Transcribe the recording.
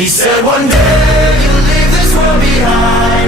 He said one day you'll leave this world behind.